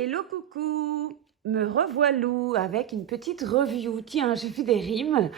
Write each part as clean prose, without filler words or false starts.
Hello coucou, me revoilou avec une petite review. Tiens, j'ai fait des rimes.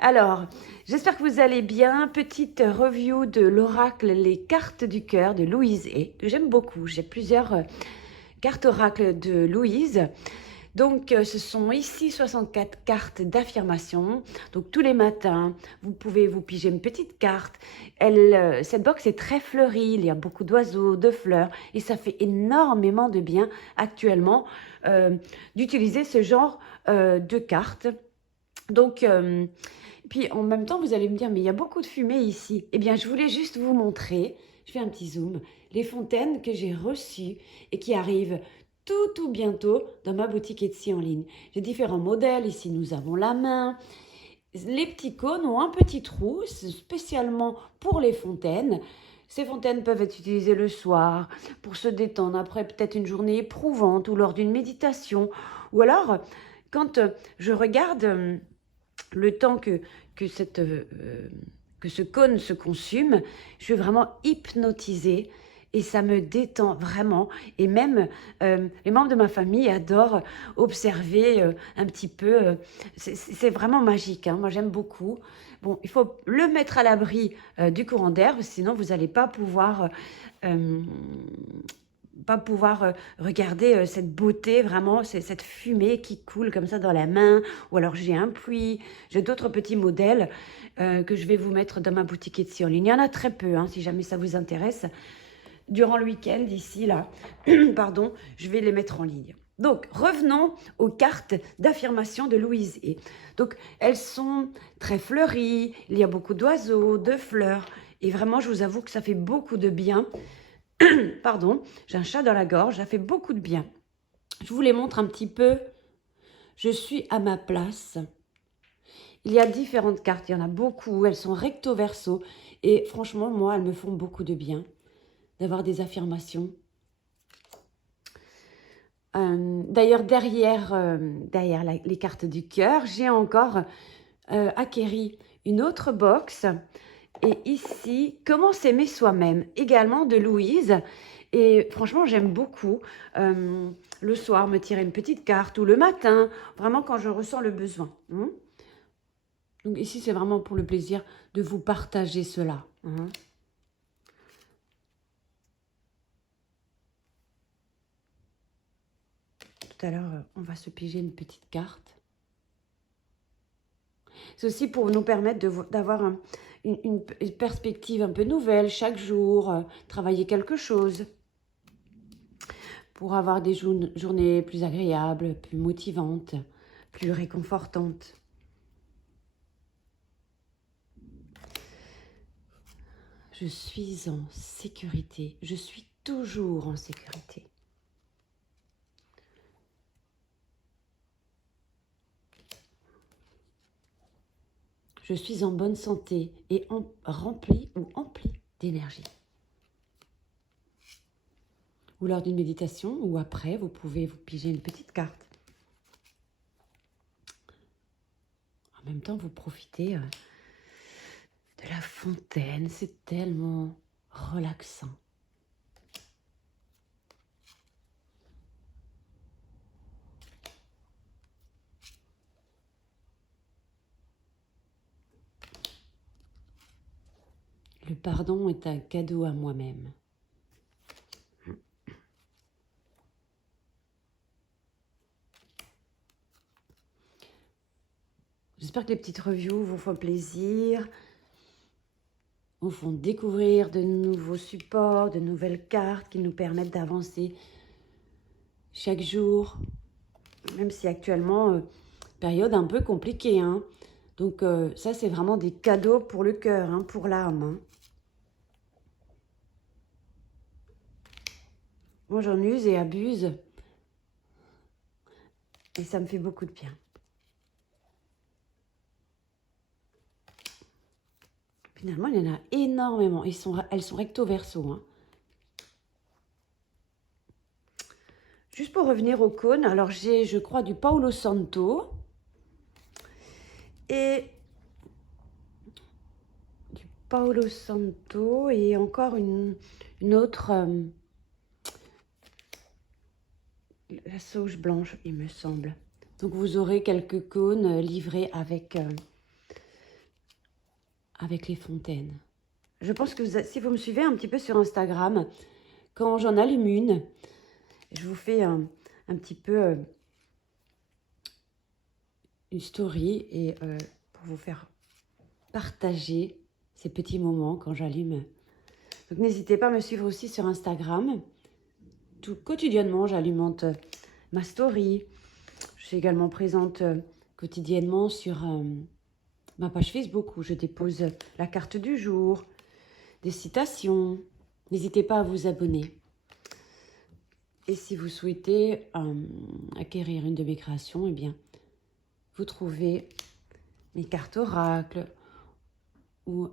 Alors, j'espère que vous allez bien. Petite review de l'oracle Les cartes du cœur de Louise Hay, que j'aime beaucoup. J'ai plusieurs cartes oracle de Louise. Donc, ce sont ici 64 cartes d'affirmation. Donc, tous les matins, vous pouvez vous piger une petite carte. Cette box est très fleurie. Il y a beaucoup d'oiseaux, de fleurs. Et ça fait énormément de bien actuellement d'utiliser ce genre de cartes. Donc, puis en même temps, vous allez me dire, mais il y a beaucoup de fumée ici. Eh bien, je voulais juste vous montrer, je fais un petit zoom, les fontaines que j'ai reçues et qui arrivent tout bientôt dans ma boutique Etsy en ligne. J'ai différents modèles. Ici, nous avons la main. Les petits cônes ont un petit trou, spécialement pour les fontaines. Ces fontaines peuvent être utilisées le soir pour se détendre après peut-être une journée éprouvante ou lors d'une méditation. Ou alors, quand je regarde le temps que ce cône se consume, je suis vraiment hypnotisée et ça me détend vraiment. Et même les membres de ma famille adorent observer un petit peu. C'est vraiment magique, hein. Moi, j'aime beaucoup. Bon, il faut le mettre à l'abri du courant d'air, sinon vous n'allez euh, pas pouvoir regarder cette beauté, vraiment, cette fumée qui coule comme ça dans la main. Ou alors j'ai un puits, j'ai d'autres petits modèles que je vais vous mettre dans ma boutique Etsy en ligne. Il y en a très peu, hein, si jamais ça vous intéresse. Durant le week-end, ici, là, pardon, je vais les mettre en ligne. Donc, revenons aux cartes d'affirmation de Louise Hay. Donc, elles sont très fleuries, il y a beaucoup d'oiseaux, de fleurs, et vraiment, je vous avoue que ça fait beaucoup de bien. Pardon, j'ai un chat dans la gorge, ça fait beaucoup de bien. Je vous les montre un petit peu. Je suis à ma place. Il y a différentes cartes, il y en a beaucoup, elles sont recto verso. Et franchement, moi, elles me font beaucoup de bien d'avoir des affirmations. D'ailleurs, derrière les cartes du cœur, j'ai encore acquéri une autre box. Et ici, comment s'aimer soi-même, également de Louise. Et franchement, j'aime beaucoup le soir me tirer une petite carte ou le matin, vraiment quand je ressens le besoin. Donc ici, c'est vraiment pour le plaisir de vous partager cela. Tout à l'heure, on va se piger une petite carte. C'est aussi pour nous permettre d'avoir une perspective un peu nouvelle chaque jour, travailler quelque chose pour avoir des journées plus agréables, plus motivantes, plus réconfortantes. Je suis en sécurité. Je suis toujours en sécurité. Je suis en bonne santé et remplie d'énergie. Ou lors d'une méditation ou après, vous pouvez vous piger une petite carte. En même temps, vous profitez de la fontaine. C'est tellement relaxant. Le pardon est un cadeau à moi-même. J'espère que les petites reviews vous font plaisir, vous font découvrir de nouveaux supports, de nouvelles cartes qui nous permettent d'avancer chaque jour, même si actuellement, période un peu compliquée. Donc ça, c'est vraiment des cadeaux pour le cœur, pour l'âme. Moi, j'en use et abuse. Et ça me fait beaucoup de bien. Finalement, il y en a énormément. Elles sont recto verso. Juste pour revenir au cône, alors j'ai, je crois, du Paolo Santo. Et du Paolo Santo et encore une autre la sauge blanche, il me semble. Donc vous aurez quelques cônes livrés avec les fontaines. Je pense que si vous me suivez un petit peu sur Instagram, quand j'en allume une, je vous fais un petit peu une story et pour vous faire partager ces petits moments quand j'allume. Donc n'hésitez pas à me suivre aussi sur Instagram. Tout quotidiennement, j'alimente ma story. Je suis également présente quotidiennement sur ma page Facebook où je dépose la carte du jour, des citations. N'hésitez pas à vous abonner. Et si vous souhaitez acquérir une de mes créations, eh bien, vous trouvez mes cartes oracles ou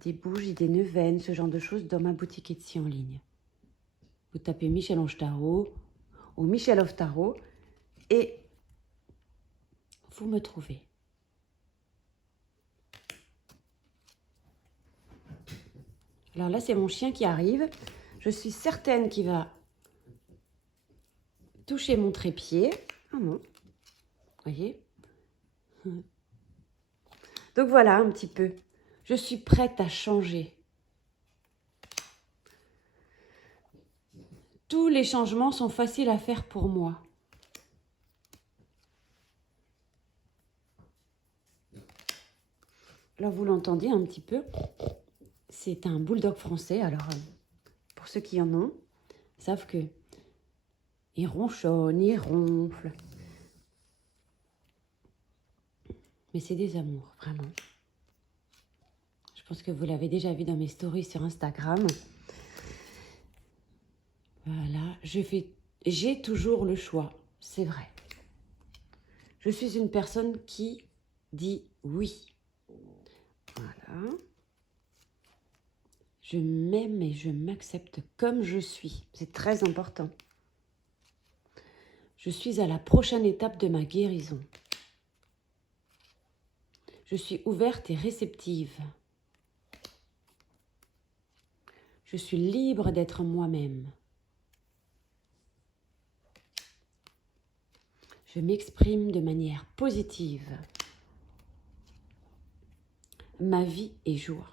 des bougies, des neuvaines, ce genre de choses dans ma boutique Etsy en ligne. Vous tapez Michel Ange Tarot ou Michel of Tarot et vous me trouvez. Alors là, c'est mon chien qui arrive. Je suis certaine qu'il va toucher mon trépied. Ah non, vous voyez. Donc voilà un petit peu. Je suis prête à changer. Tous les changements sont faciles à faire pour moi. Alors vous l'entendiez un petit peu. C'est un bulldog français. Alors pour ceux qui en ont, savent que il ronchonne, il ronfle. Mais c'est des amours, vraiment. Je pense que vous l'avez déjà vu dans mes stories sur Instagram. Voilà, j'ai toujours le choix, c'est vrai. Je suis une personne qui dit oui. Voilà. Je m'aime et je m'accepte comme je suis. C'est très important. Je suis à la prochaine étape de ma guérison. Je suis ouverte et réceptive. Je suis libre d'être moi-même. Je m'exprime de manière positive. Ma vie est joie.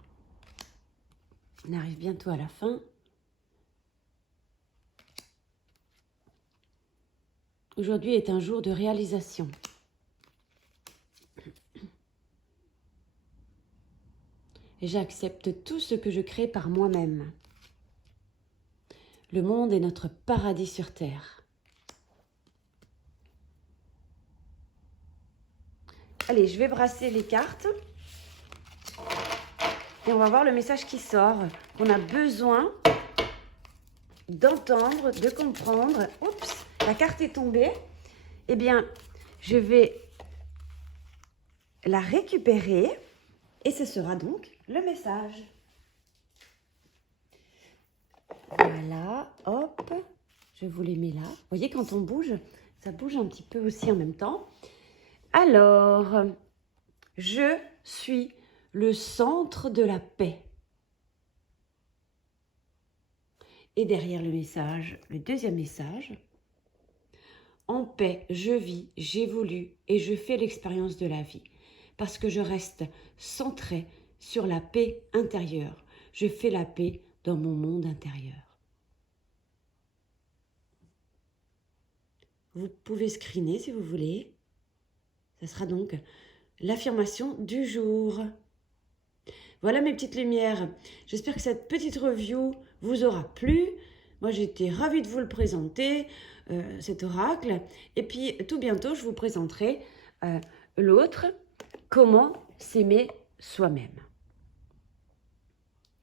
On arrive bientôt à la fin. Aujourd'hui est un jour de réalisation. Et j'accepte tout ce que je crée par moi-même. Le monde est notre paradis sur terre. Allez, je vais brasser les cartes. Et on va voir le message qui sort. On a besoin d'entendre, de comprendre. Oups, la carte est tombée. Eh bien, je vais la récupérer. Et ce sera donc le message. Voilà, hop, je vous les mets là. Vous voyez, quand on bouge, ça bouge un petit peu aussi en même temps. Alors, je suis le centre de la paix. Et derrière le message, le deuxième message, en paix, je vis, j'évolue et je fais l'expérience de la vie. Parce que je reste centrée sur la paix intérieure. Je fais la paix dans mon monde intérieur. Vous pouvez screener si vous voulez. Ce sera donc l'affirmation du jour. Voilà mes petites lumières. J'espère que cette petite review vous aura plu. Moi, j'étais ravie de vous le présenter, cet oracle. Et puis, tout bientôt, je vous présenterai l'autre, comment s'aimer soi-même.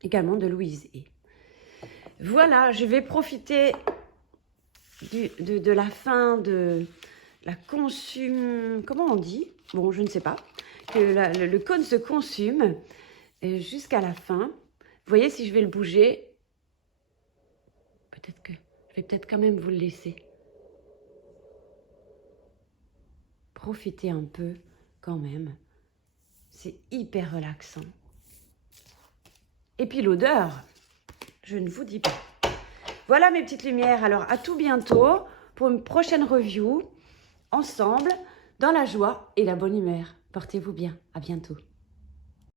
Également de Louise E. Voilà, je vais profiter de la fin de la consume... Comment on dit? Bon, je ne sais pas. Que le cône se consume jusqu'à la fin. Vous voyez, si je vais le bouger, peut-être que je vais peut-être quand même vous le laisser. Profitez un peu quand même. C'est hyper relaxant. Et puis l'odeur, je ne vous dis pas. Voilà mes petites lumières. Alors, à tout bientôt pour une prochaine review, ensemble, dans la joie et la bonne humeur. Portez-vous bien. À bientôt.